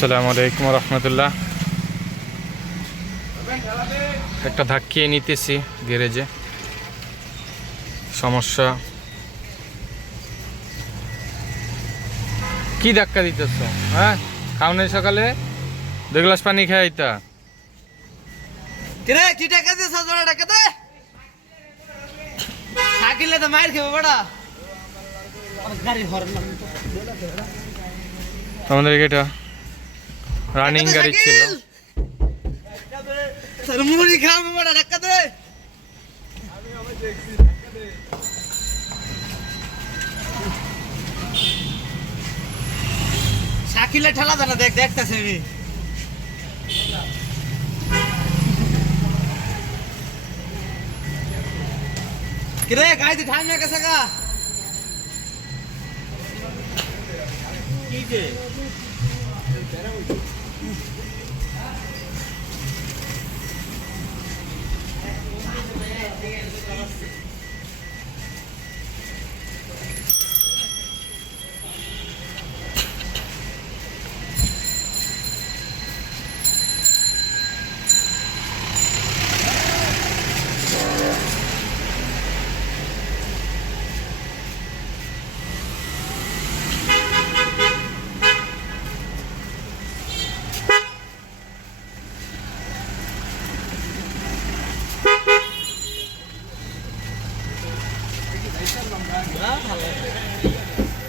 আসসালামু আলাইকুম রহমতুল্লাহ। একটা ধাক্কিয়ে নিতেছি গ্যারেজে, সমস্যা। কি ধাক্কা দিতেছ? হ্যাঁ, খাও নাই সকালে? 2 গ্লাস পানি খেয়ে আইতা। কিরে কি টাকা দে সজোড়া টাকা দে সাইকেলে তো মাইর খেবে বড়া গাড়ি হরলাম আমাদের এটা রানিং গাড়ি ছিল। তোর মুড়ি খাম বড়া টাকা দে সাইকেলে ঠেলা দে না, দেখ দেখতাছি আমি। কিরে গাড়ি ঠাই না গেছে গা কি যে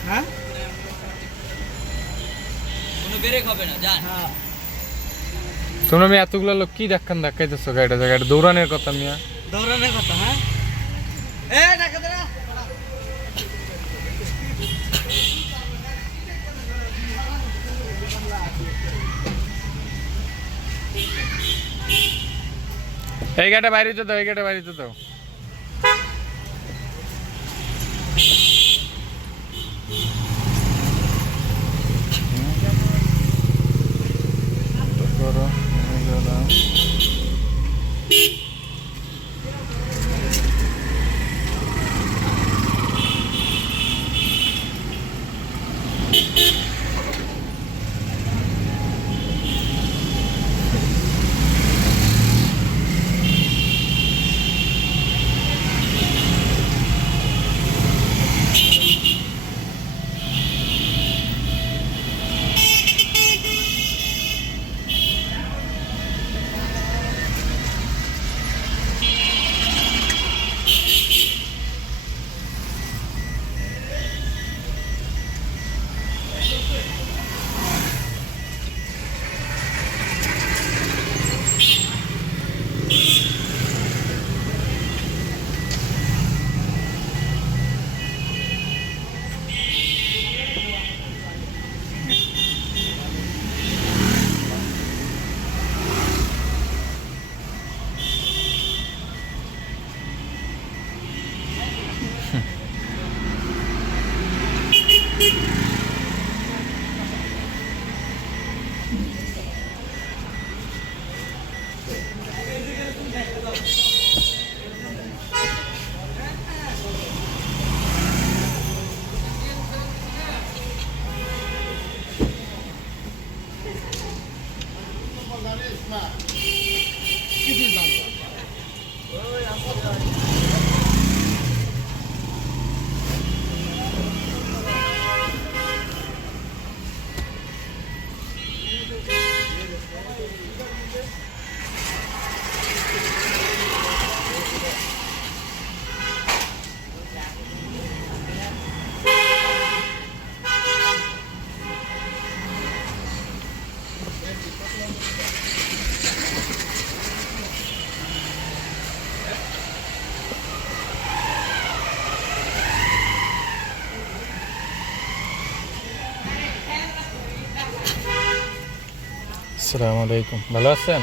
হ্যাঁ কোনো ব্রেক হবে না জান। হ্যাঁ তোমরা আমি এতগুলো লোক কি ধাক্কাইতেছো গাড়িটা? জায়গাটা দৌড়ানোর কথা মিয়া, দৌড়ানোর কথা। হ্যাঁ এ টাকা দে না এই গাড়িটা বাইরে তো দাও, এই গাড়িটা বাইরে তো দাও। আসসালামু আলাইকুম, ভালো আছেন?